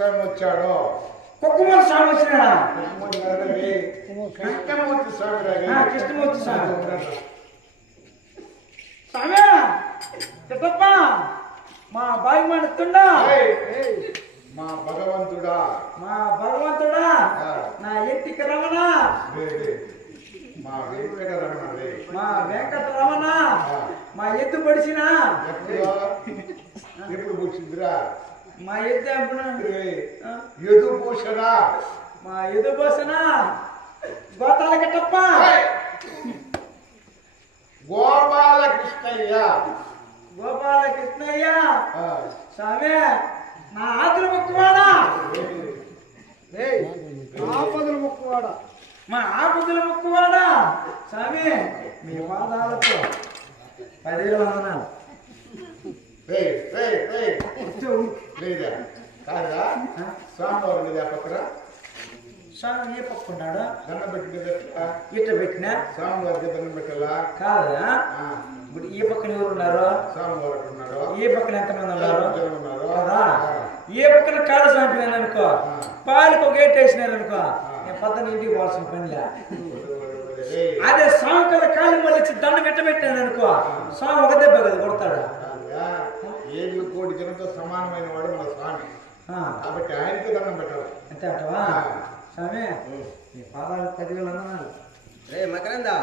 స్వామి వచ్చాడు. కుక్కుమూర్తి స్వామి వచ్చినాడా? కృష్ణమూర్తి స్వామి కృష్ణమూర్తి స్వామి. స్వామి చెప్పప్ప మా భాగ్యమానుతుండా, మా భగవంతుడా, మా భగవంతుడా, నా ఎత్తికి రమణ, మా వెంకటరమణ, మా వెంకటరమణ, మా ఎత్తు పడిసిన ఎప్పుడు కూర్చుందిరా? మా ఎద్దు ఎదు భూషణ, మా ఎదు పోసన గోతాల కట్టప్ప, గోపాలకృష్ణయ్య, గోపాలకృష్ణయ్య స్వామి నా ఆతుల ముక్కువాడా, ఆపదల ముక్కువాడా, మా ఆపదల ముక్కువాడా స్వామి మీ పాదాలతో 10,000 వందనాలు. లేదా కాదా స్వామివారు కదా పక్కన స్వామి ఏ పక్కున్నాడు? దండం పెట్టి కదా ఇట్ట పెట్టినా స్వామివారికి దండం పెట్టాలా? కాదా? ఇప్పుడు ఈ పక్కన ఎవరు ఉన్నారు? స్వామివారు ఉన్నాడు. ఏ పక్కన ఎంతమంది ఉన్నారు ఉన్నారు కదా? ఏ పక్కన కాళ్ళ సాంపినాను అనుకో, పాలకు ఒక గేట్ వేసినారు అనుకో, నేను పొద్దున ఇంటికి పోవాల్సిన పనిలే. అదే స్వామి కదా కాళ్ళు మళ్ళీ దండం పెట్టాను అనుకో, స్వామి ఒక దెబ్బ కదా కొడతాడు. 7 కోటి జనంతో సమానమైన వాడు మన స్వామి కాబట్టి ఆయనకి దండం పెట్టాలి. అంతే అంటవా స్వామి? మీ పాదాలు 10,000 వందనాలు. రే మకరందా